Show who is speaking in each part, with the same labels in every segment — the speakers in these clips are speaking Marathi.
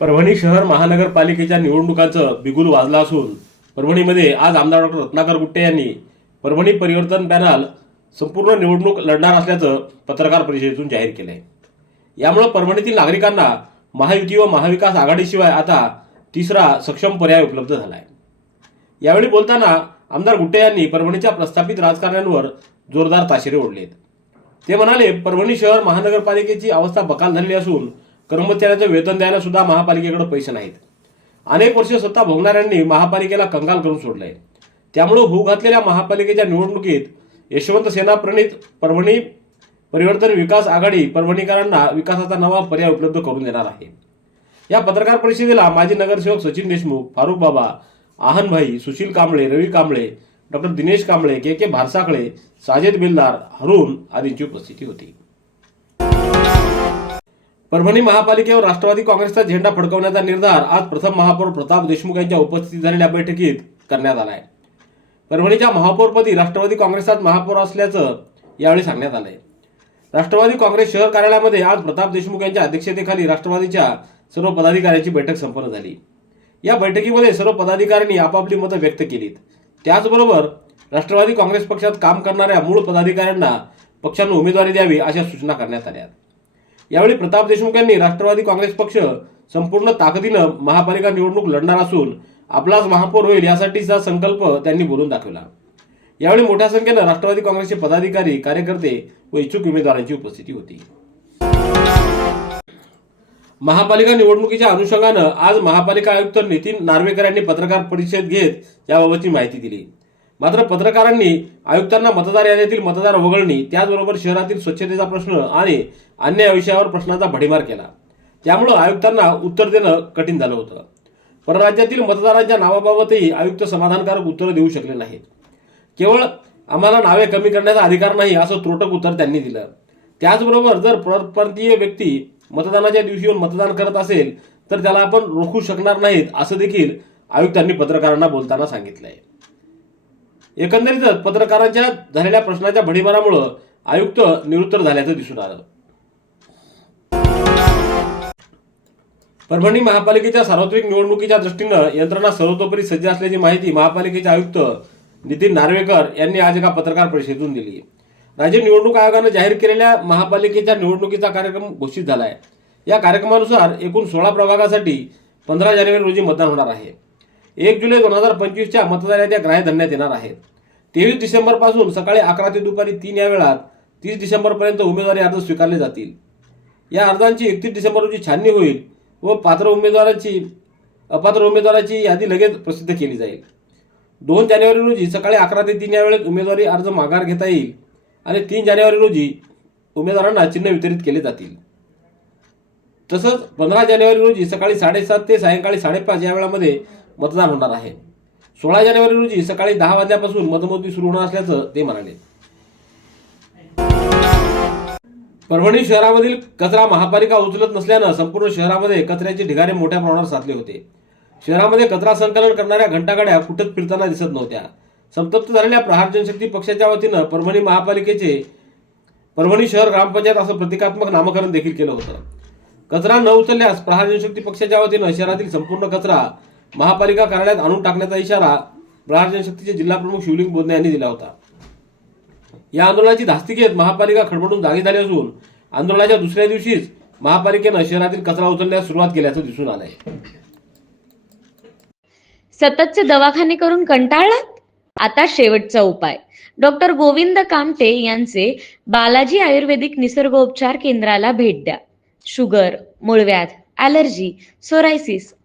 Speaker 1: परभणी शहर महानगरपालिकेच्या निवडणुकांचं बिगुल वाजलं असून परभणीमध्ये आज आमदार डॉक्टर रत्नाकर गुट्टे यांनी परभणी परिवर्तन पॅनल संपूर्ण निवडणूक लढणार असल्याचं पत्रकार परिषदेतून जाहीर केलं आहे यामुळे परभणीतील नागरिकांना महायुती व महाविकास आघाडीशिवाय आता तिसरा सक्षम पर्याय उपलब्ध झाला आहे यावेळी बोलताना आमदार गुट्टे यांनी परभणीच्या प्रस्थापित राजकारण्यांवर जोरदार ताशेरे ओढलेत. ते म्हणाले परभणी शहर महानगरपालिकेची अवस्था बकाल झालेली असून कर्मचाऱ्यांचं वेतन द्यायला सुद्धा महापालिकेकडे पैसे नाहीत. अनेक वर्ष सत्ता भोगणाऱ्यांनी महापालिकेला कंगाल करून सोडलंय. त्यामुळे होऊ घातलेल्या महापालिकेच्या निवडणुकीत यशवंत सेना प्रणित परभणी परिवर्तन विकास आघाडी परभणीकरांना विकासाचा नवा पर्याय उपलब्ध करून देणार आहे. या पत्रकार परिषदेला माजी नगरसेवक Sachin Deshmukh Farukh Baba Ahanbhai Sushil Kamble Ravi Kamble doctor Dinesh Kamble K K Bharsakhale Sajed Bildar Harun आदींची उपस्थिती होती. परभणी महापालिकेवर राष्ट्रवादी काँग्रेसचा झेंडा फडकवण्याचा निर्धार आज प्रथम महापौर प्रताप देशमुख यांच्या उपस्थितीत झालेल्या बैठकीत करण्यात आलाय. परभणीच्या महापौरपदी राष्ट्रवादी काँग्रेसात महापौर असल्याचं यावेळी सांगण्यात आलंय. राष्ट्रवादी काँग्रेस शहर कार्यालयामध्ये आज प्रताप देशमुख यांच्या अध्यक्षतेखाली राष्ट्रवादीच्या सर्व पदाधिकाऱ्यांची बैठक संपन्न झाली. या बैठकीमध्ये सर्व पदाधिकाऱ्यांनी आपापली मतं व्यक्त केलीत. त्याचबरोबर राष्ट्रवादी काँग्रेस पक्षात काम करणाऱ्या मूळ पदाधिकाऱ्यांना पक्षानं उमेदवारी द्यावी अशा सूचना करण्यात आल्या यावेळी प्रताप देशमुख यांनी राष्ट्रवादी काँग्रेस पक्ष संपूर्ण ताकदीनं महापालिका निवडणूक लढणार असून आपलाच महापौर होईल यासाठीचा संकल्प त्यांनी बोलून दाखवला. यावेळी मोठ्या संख्येनं राष्ट्रवादी काँग्रेसचे पदाधिकारी कार्यकर्ते व इच्छुक उमेदवारांची उपस्थिती होती. महापालिका निवडणुकीच्या अनुषंगानं आज महापालिका आयुक्त नितीन नार्वेकर यांनी पत्रकार परिषद घेत याबाबतची माहिती दिली. मात्र पत्रकारांनी आयुक्तांना मतदार यादीतील मतदार वगळणी त्याचबरोबर शहरातील स्वच्छतेचा प्रश्न आणि अन्य या विषयावर प्रश्नाचा भडीमार केला. त्यामुळं आयुक्तांना उत्तर देणं कठीण झालं होतं. परराज्यातील मतदारांच्या नावाबाबतही आयुक्त समाधानकारक उत्तर देऊ शकले नाहीत. केवळ आम्हाला नावे कमी करण्याचा अधिकार नाही असं त्रोटक उत्तर त्यांनी दिलं. त्याचबरोबर जर परप्रांतीय व्यक्ती मतदानाच्या दिवशी येऊन मतदान करत असेल तर त्याला आपण रोखू शकणार नाहीत असं देखील आयुक्तांनी पत्रकारांना बोलताना सांगितलं आहे एकंदरीतच पत्रकारांच्या झालेल्या प्रश्नाच्या भडीमारामुळं आयुक्त निरुत्तर झाल्याचं दिसून आलं. परभणी महापालिकेच्या सार्वत्रिक निवडणुकीच्या दृष्टीनं यंत्रणा सर्वतोपरी सज्ज असल्याची माहिती महापालिकेचे आयुक्त नितीन नार्वेकर यांनी आज एका पत्रकार परिषदेतून दिली राज्य निवडणूक आयोगानं जाहीर केलेल्या महापालिकेच्या निवडणुकीचा कार्यक्रम घोषित झालाय. या कार्यक्रमानुसार एकूण सोळा प्रभागासाठी पंधरा जानेवारी रोजी मतदान होणार आहे. एक जुलै दोन हजार पंचवीसच्या मतदार याद्या ग्राह्य धरण्यात येणार आहेत तेवीस डिसेंबरपासून सकाळी अकरा ते दुपारी तीन या वेळात तीस डिसेंबरपर्यंत उमेदवारी अर्ज स्वीकारले जातील. या अर्जांची एकतीस डिसेंबर रोजी छाननी होईल व पात्र उमेदवाराची अपात्र उमेदवाराची यादी लगेच प्रसिद्ध केली जाईल. दोन जानेवारी रोजी सकाळी अकरा ते तीन या वेळेत उमेदवारी अर्ज माघार घेता येईल आणि तीन जानेवारी रोजी उमेदवारांना चिन्ह वितरित केले जातील. तसंच पंधरा जानेवारी रोजी सकाळी साडेसात ते सायंकाळी साडेपाच या वेळामध्ये मतदान होणार आहे. सोळा जानेवारी रोजी सकाळी दहा वाजल्यापासून मतमोजणी सुरू होणार असल्याचं ते म्हणाले. परभणी शहरामधील कचरा महापालिका उचलत नसल्यानं संपूर्ण शहरामध्ये कचऱ्याचे ढिगारे मोठ्या प्रमाणावर साचले होते. शहरामध्ये कचरा संकलन करणाऱ्या घंटागाड्या कुठत फिरताना दिसत नव्हत्या. संतप्त झालेल्या प्रहार जनशक्ती पक्षाच्या वतीनं परभणी महापालिकेचे परभणी शहर ग्रामपंचायत असं प्रतिकात्मक नामकरण देखील केलं होतं. कचरा न उचलल्यास प्रहार जनशक्ती पक्षाच्या वतीनं शहरातील संपूर्ण कचरा महापालिका कार्यालयात आणून टाकण्याचा इशारा प्रहार जनशक्तीचे जिल्हा प्रमुख शिवलिंग बोधने यांनी दिला होता. या आंदोलनाची धास्ती घेत महापालिका खडबडून जागी झाली असून आंदोलनाच्या दुसऱ्या दिवशीच महापालिकेनं शहरातील कचरा उचलण्यास सुरुवात केल्याचं दिसून आलंय.
Speaker 2: सततचे दवाखाने करून कंटाळलात? आता शेवटचा उपाय. डॉक्टर गोविंद कामटे यांचे बालाजी आयुर्वेदिक निसर्गोपचार केंद्राला भेट द्या. शुगर मूळव्याध allergy psoriasis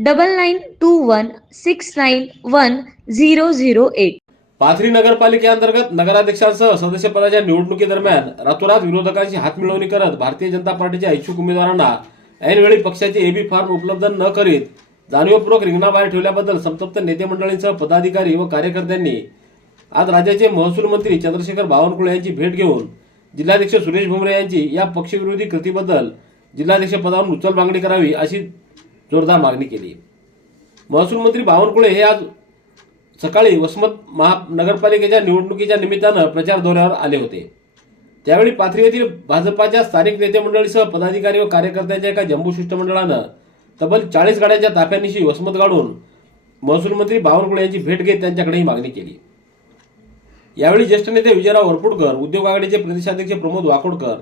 Speaker 2: double nine two one six nine one zero zero eight
Speaker 1: Pathri नगरपालिकेअंतर्गत नगराध्यक्षांसह सदस्यपदाच्या निवडणुकीदरम्यान रातोरात विरोधकांची हातमिळवणी करत भारतीय जनता पार्टीच्या इच्छुक उमेदवारांना ऐनवेळी पक्षाचे एबी फॉर्म उपलब्ध न करीत जाणीवपूर्वक रिंगणाबाहेर ठेवल्याबद्दल संतप्त नेते मंडळींसह पदाधिकारी व कार्यकर्त्यांनी आज राज्याचे महसूल मंत्री चंद्रशेखर बावनकुळे यांची भेट घेऊन जिल्हाध्यक्ष सुरेश भुमरे यांची या पक्षविरोधी कृतीबद्दल जिल्हाध्यक्ष पदावरून उचल मागणी करावी अशी जोरदार मागणी केली. महसूल मंत्री बावनकुळे हे आज सकाळी वसमत महानगरपालिकेच्या निवडणुकीच्या निमित्तानं प्रचार दौऱ्यावर आले होते. त्यावेळी पाथरी येथील भाजपाच्या स्थानिक नेते मंडळीसह पदाधिकारी व कार्यकर्त्यांच्या एका जम्बू शिष्टमंडळानं तब्बल चाळीस गाड्यांच्या ताफ्यानिशी वसमत गाडून महसूल मंत्री बावनकुळे यांची भेट घेत त्यांच्याकडे ही मागणी केली. यावेळी ज्येष्ठ नेते विजयराव वरपुडकर उद्योग आघाडीचे प्रदेशाध्यक्ष प्रमोद वाकोडकर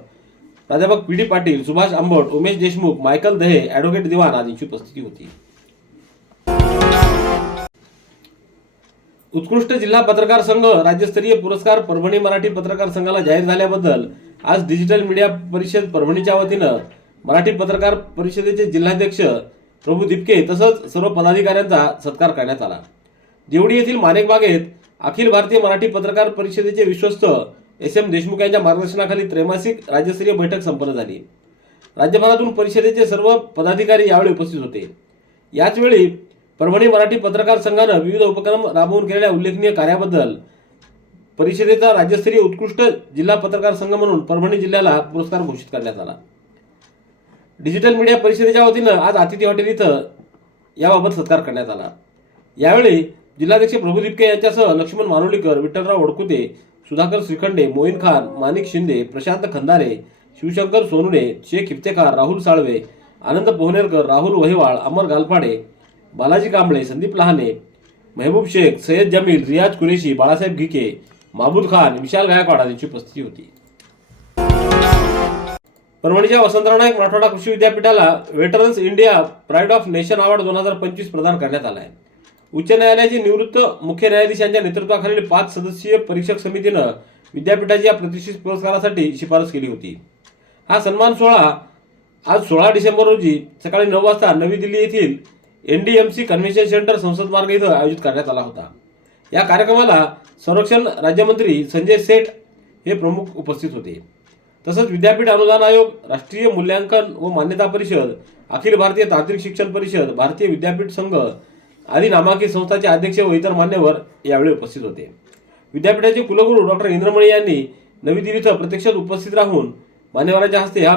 Speaker 1: प्राध्यापक P D Patil Subhash Aambat Umesh Deshmukh Michael Dahe advocate Diwan आदींची उपस्थिती होती. उत्कृष्ट जिल्हा पत्रकार संघ राज्यस्तरीय पुरस्कार परभणी मराठी पत्रकार संघाला जाहीर झाल्याबद्दल आज डिजिटल मीडिया परिषद परभणीच्या वतीनं मराठी पत्रकार परिषदेचे जिल्हाध्यक्ष प्रभू दिपके तसंच सर्व पदाधिकाऱ्यांचा सत्कार करण्यात आला. देवडी येथील मानेक बागेत अखिल भारतीय मराठी पत्रकार परिषदेचे विश्वस्त एस एम देशमुख यांच्या मार्गदर्शनाखाली त्रैमासिक राज्यस्तरीय बैठक संपन्न झाली. राज्यभरातून परिषदेचे सर्व पदाधिकारी यावेळी उपस्थित होते. याचवेळी परभणी मराठी पत्रकार संघानं विविध उपक्रम राबवून केलेल्या उल्लेखनीय कार्याबद्दल परिषदेचा राज्यस्तरीय उत्कृष्ट जिल्हा पत्रकार संघ म्हणून परभणी जिल्ह्याला पुरस्कार घोषित करण्यात आला. डिजिटल मीडिया परिषदेच्या वतीनं आज अतिथी हॉटेल इथं याबाबत सत्कार करण्यात आला. यावेळी जिल्हाध्यक्ष प्रभू दिपके यांच्यासह लक्ष्मण मानोलीकर विठ्ठलराव ओडकुते सुधाकर श्रीखंडे मोईन खान माणिक शिंदे प्रशांत खंदारे शिवशंकर सोनुने शेख इफ्तेखार राहुल साळवे आनंद पोहनेरकर राहुल वहिवाळ अमर गालफाडे बालाजी कांबळे संदीप लहाने मेहबूब शेख सय्यद जमील रियाज कुरेशी बाळासाहेब घिके माबूद खान विशाल गायकवाड यांची उपस्थिती होती. परभणीच्या वसंतराव नाईक मराठवाडा कृषी विद्यापीठाला veterans India pride of nation award दोन हजार पंचवीस प्रदान करण्यात आला आहे. उच्च न्यायालयाचे निवृत्त मुख्य न्यायाधीशांच्या नेतृत्वाखालील पाच सदस्यीय परीक्षक समितीनं विद्यापीठाच्या प्रतिष्ठित पुरस्कारासाठी शिफारस केली होती. हा सन्मान सोहळा आज सोळा डिसेंबर रोजी सकाळी नऊ वाजता नवी दिल्ली येथील एनडीएमसी कन्व्हेन्शन सेंटर संसद मार्ग इथं आयोजित करण्यात आला होता. या कार्यक्रमाला संरक्षण राज्यमंत्री संजय सेठ हे प्रमुख उपस्थित होते. तसंच विद्यापीठ अनुदान आयोग राष्ट्रीय मूल्यांकन व मान्यता परिषद अखिल भारतीय तांत्रिक शिक्षण परिषद भारतीय विद्यापीठ संघ आदी नामांकित संस्थांचे अध्यक्ष व इतर मान्यवर यावेळी उपस्थित होते. विद्यापीठाचे कुलगुरू डॉक्टर इंद्रमणी यांनी नवी दिल्ली इथं प्रत्यक्षात उपस्थित राहून मान्यवरांच्या हस्ते हा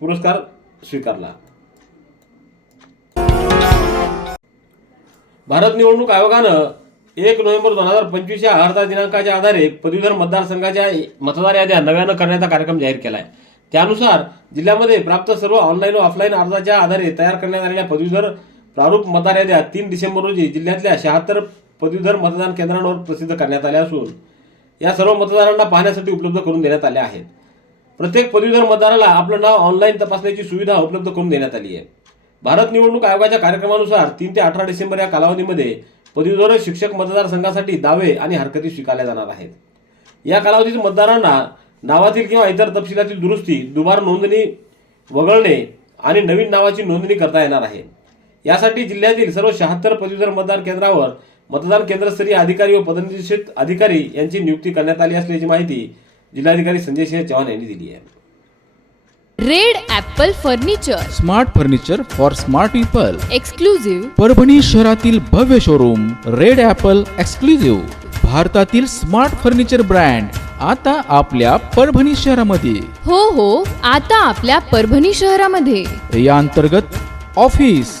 Speaker 1: पुरस्कार स्वीकारला. भारत निवडणूक आयोगानं एक नोव्हेंबर दोन हजार पंचवीस या अर्धा दिनांकाच्या आधारे पदवीधर मतदारसंघाच्या मतदार याद्या नव्यानं करण्याचा कार्यक्रम जाहीर केला आहे त्यानुसार जिल्ह्यामध्ये प्राप्त सर्व ऑनलाईन व ऑफलाईन अर्जाच्या आधारे तयार करण्यात आलेल्या पदवीधर प्रारूप मतदार याद्या तीन डिसेंबर रोजी जिल्ह्यातल्या शहात्तर पदवीधर मतदान केंद्रांवर प्रसिद्ध करण्यात आल्या असून या सर्व मतदारांना पाहण्यासाठी उपलब्ध करून देण्यात आल्या आहेत. प्रत्येक पदवीधर मतदाराला आपलं नाव ऑनलाईन तपासण्याची सुविधा उपलब्ध करून देण्यात आली आहे. भारत निवडणूक आयोगाच्या कार्यक्रमानुसार तीन ते अठरा डिसेंबर या कालावधीमध्ये पदवीधर शिक्षक मतदारसंघासाठी दावे आणि हरकती स्वीकारल्या जाणार आहेत. या कालावधीत मतदारांना नावातील किंवा इतर तपशिलातील दुरुस्ती दुबार नोंदणी वगळणे आणि नवीन नावाची नोंदणी करता येणार आहे. यासाठी जिल्ह्यातील सर्व शहात्तर पदवीधर मतदान केंद्रावर मतदान केंद्रस्तरीय अधिकारी व पदनिश्चित अधिकारी यांची नियुक्ती करण्यात आली असल्याची माहिती जिल्हाधिकारी संजय सिंह चव्हाण यांनी दिली आहे.
Speaker 3: Red apple furniture.
Speaker 4: Smart furniture for smart people.
Speaker 3: Exclusive
Speaker 4: Parbhani शहरातील भव्य शोरूम रेड ॲपल एक्सक्लुझिव्ह भारतातील स्मार्ट फर्निचर ब्रँड आता आपल्या परभणी शहरामध्ये.
Speaker 3: हो हो आता आपल्या परभणी शहरामध्ये.
Speaker 4: या अंतर्गत ऑफिस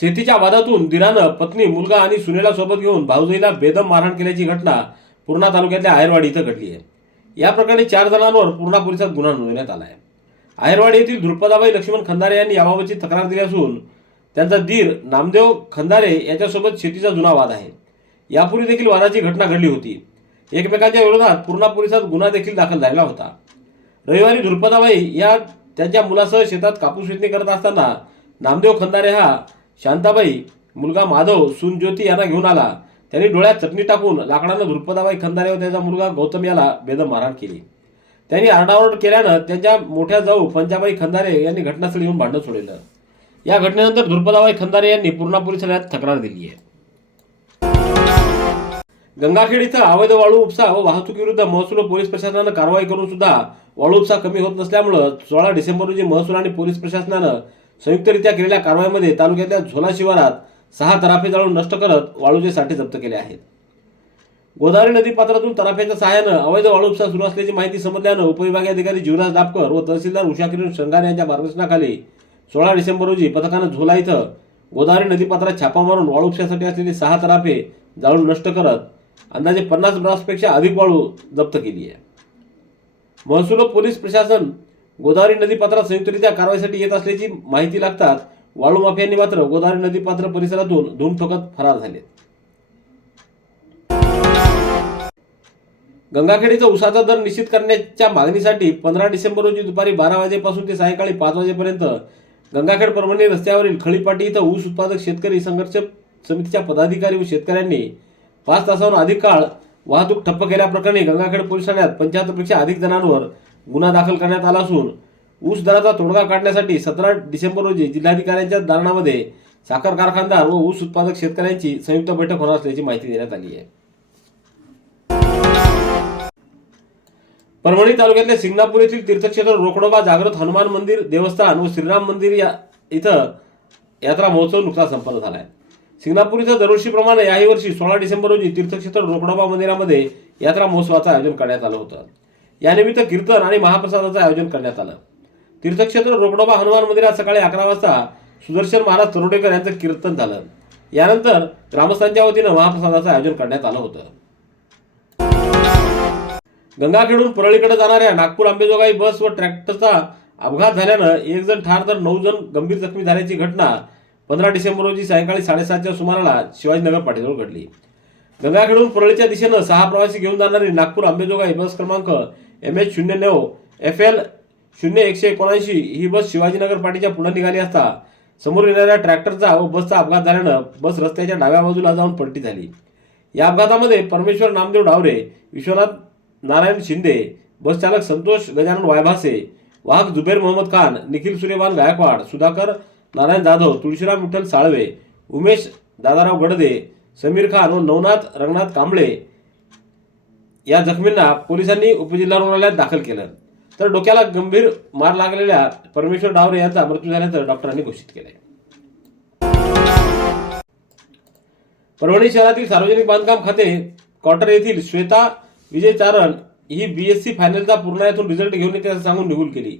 Speaker 1: शेतीच्या वादातून दिरानं पत्नी मुलगा आणि सुनेला सोबत घेऊन भाऊजीला बेदम मारहाण केल्याची घटना पूर्णा तालुक्यातल्या आहेरवाडी इथं घडली आहे. या प्रकरणी चार जणांवर पूर्णा पोलिसात गुन्हा नोंदवण्यात आला आहे. आहेरवाडी येथील ध्रुपदाबाई लक्ष्मण खंदारे यांनी याबाबतची तक्रार दिली असून त्यांचा दीर नामदेव खंदारे याच्यासोबत शेतीचा जुना वाद आहे. यापूर्वी देखील वादाची घटना घडली होती. एकमेकांच्या विरोधात पूर्णा पोलिसात गुन्हा देखील दाखल झालेला होता. रविवारी ध्रुपदाबाई या त्यांच्या मुलासह शेतात कापूस वेचणी करत असताना नामदेव खंदारे हा शांताबाई मुलगा माधव सून ज्योती यांना घेऊन आला. त्यांनी डोळ्यात चटणी टाकून लाकडानं धुरपदाबाई खंदारे व त्याचा मुलगा गौतम याला बेदम मारहाण केली. त्यांनी आरडाओरड केल्यानं त्यांच्या मोठ्या जाऊ पंजाबाई खंदारे यांनी घटनास्थळी येऊन भांडण सोडलं या घटनेनंतर धुरपदाबाई खंदारे यांनी पूर्णा परिसरात तक्रार दिली आहे. गंगाखेड इथं अवैध वाळू उपसा व वाहतुकीविरुद्ध महसूल व पोलीस प्रशासनानं कारवाई करून सुद्धा वाळू उपसा कमी होत नसल्यामुळं सोळा डिसेंबर रोजी महसूल आणि पोलीस प्रशासनानं संयुक्तरित्या केलेल्या कारवाईमध्ये तालुक्यातल्या झोला शिवारात सहा तराफे जाळून नष्ट करत वाळूचे साठे जप्त केले आहेत. गोदावरी नदी पात्रातून तराफ्याच्या सहाय्यानं अवैध वाळू उपसा सुरू असल्याची माहिती समजल्यानं उपविभागीय अधिकारी जीवराज दापकर व तहसीलदार उषा किरण शंगार यांच्या मार्गदर्शनाखाली सोळा डिसेंबर रोजी पथकानं झोला इथं गोदावरी नदीपात्रात छापा मारून वाळू उपशासाठी असलेली सहा तराफे जाळून नष्ट करत अंदाजे पन्नास ब्रासपेक्षा अधिक वाळू जप्त केली आहे. महसूल पोलीस प्रशासन गोदावरी नदीपात्रात संयुक्तरित्या कारवाईसाठी येत असल्याची माहिती लागतात वाळू माफियांनी मात्र गोदावरी नदीपात्र परिसरातून धूम ठोकत फरार झाले गंगाखेडीचा उसाचा दर निश्चित करण्याच्या मागणीसाठी पंधरा डिसेंबर रोजी दुपारी बारा वाजेपासून ते सायंकाळी पाच वाजेपर्यंत गंगाखेड परभणी रस्त्यावरील खळीपाटी इथं ऊस उत्पादक शेतकरी संघर्ष समितीच्या पदाधिकारी व शेतकऱ्यांनी पाच तासाहून अधिक काळ वाहतूक ठप्प केल्याप्रकरणी गंगाखेड पोलीस ठाण्यात पंच्याहत्तरपेक्षा अधिक जणांवर गुन्हा दाखल करण्यात आला असून ऊस दराचा तोडगा काढण्यासाठी सतरा डिसेंबर रोजी जिल्हाधिकाऱ्यांच्या दालनामध्ये साखर कारखानदार व ऊस उत्पादक शेतकऱ्यांची संयुक्त बैठक होणार असल्याची माहिती देण्यात आली आहे. परभणी तालुक्यातल्या सिंगणापूर येथील तीर्थक्षेत्र रोकडोबा जागृत हनुमान मंदिर देवस्थान व श्रीराम मंदिर या इथं यात्रा महोत्सव नुकताच संपन्न झाला आहे सिंगणापूर इथं दरवर्षीप्रमाणे याही वर्षी सोळा डिसेंबर रोजी तीर्थक्षेत्र रोकडोबा मंदिरामध्ये यात्रा महोत्सवाचं आयोजन करण्यात आलं होतं. यानिमित्त कीर्तन आणि महाप्रसादाचं आयोजन करण्यात आलं. तीर्थक्षेत्र रोकडोबा हनुमान मंदिरात सकाळी अकरा वाजता सुदर्शन महाराज तरोडेकर यांचं कीर्तन झालं. यानंतर ग्रामस्थांच्या वतीनं महाप्रसादाचं आयोजन करण्यात आलं होतं. गंगाखेडून परळीकडे जाणाऱ्या नागपूर आंबेजोगाई बस व ट्रॅक्टरचा अपघात झाल्यानं एक जण ठार तर नऊ जण गंभीर जखमी झाल्याची घटना पंधरा डिसेंबर रोजी सायंकाळी साडेसातच्या सुमाराला शिवाजीनगर पाठीजवळ घडली. गंगाखेडून परळीच्या दिशेनं सहा प्रवासी घेऊन जाणारी नागपूर आंबेजोगाई बस क्रमांक एम एच शून्य नऊ एफ एल शून्य एकशे एकोणऐंशी ही बस शिवाजीनगर पाटीच्या पुढे निघाली असता समोर येणाऱ्या ट्रॅक्टरचा व बसचा अपघात झाल्यानं बस रस्त्याच्या डाव्या बाजूला जाऊन पलटी झाली. या अपघातामध्ये परमेश्वर नामदेव डावरे विश्वनाथ नारायण शिंदे बस चालक संतोष गजानन वायभासे वाहक जुबेर मोहम्मद खान निखिल सूर्यवान गायकवाड सुधाकर नारायण जाधव तुळशीराम विठ्ठल साळवे उमेश दादाराव गडदे समीर खान व नवनाथ रंगनाथ कांबळे या जखमींना पोलिसांनी उपजिल्हा रुग्णालयात दाखल केलं. तर डोक्याला गंभीर मार लागलेल्या परमेश्वर डावरे यांचा मृत्यू झाल्याचं डॉक्टरांनी घोषित केलंय. परभणी शहरातील सार्वजनिक बांधकाम खाते क्वार्टर येथील श्वेता विजय चारण ही बीएससी फायनलचा पूर्ण यातून रिझल्ट घेऊन येते असं सांगून निघून केली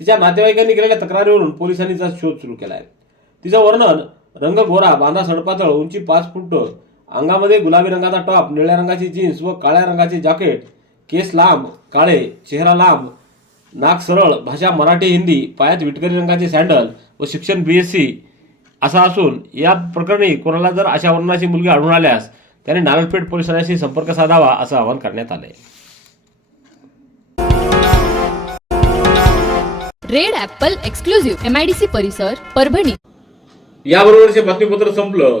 Speaker 1: तिच्या नातेवाईकांनी केलेल्या तक्रारीवरून पोलिसांनी तिचा शोध सुरू केला आहे तिचं वर्णन रंग गोरा बांधा सडपातळ उंची पाच फूट अंगामध्ये गुलाबी रंगाचा टॉप निळ्या रंगाची जीन्स व काळ्या रंगाचे जॅकेट केस लांब काळे चेहरा लांब नाक सरळ भाषा मराठी हिंदी पायात विटकरी रंगाचे सँडल व शिक्षण बीएससी असा असून या प्रकरणी कोणाला जर अशा वर्णाची मुलगी आढळून आल्यास त्याने नारायणपेठ पोलीस ठाण्याशी संपर्क साधावा असं आवाहन करण्यात आलंय.
Speaker 3: Red apple exclusive M I D C परिसर परभणी.
Speaker 1: याबरोबरचे बातमीपत्र संपलं.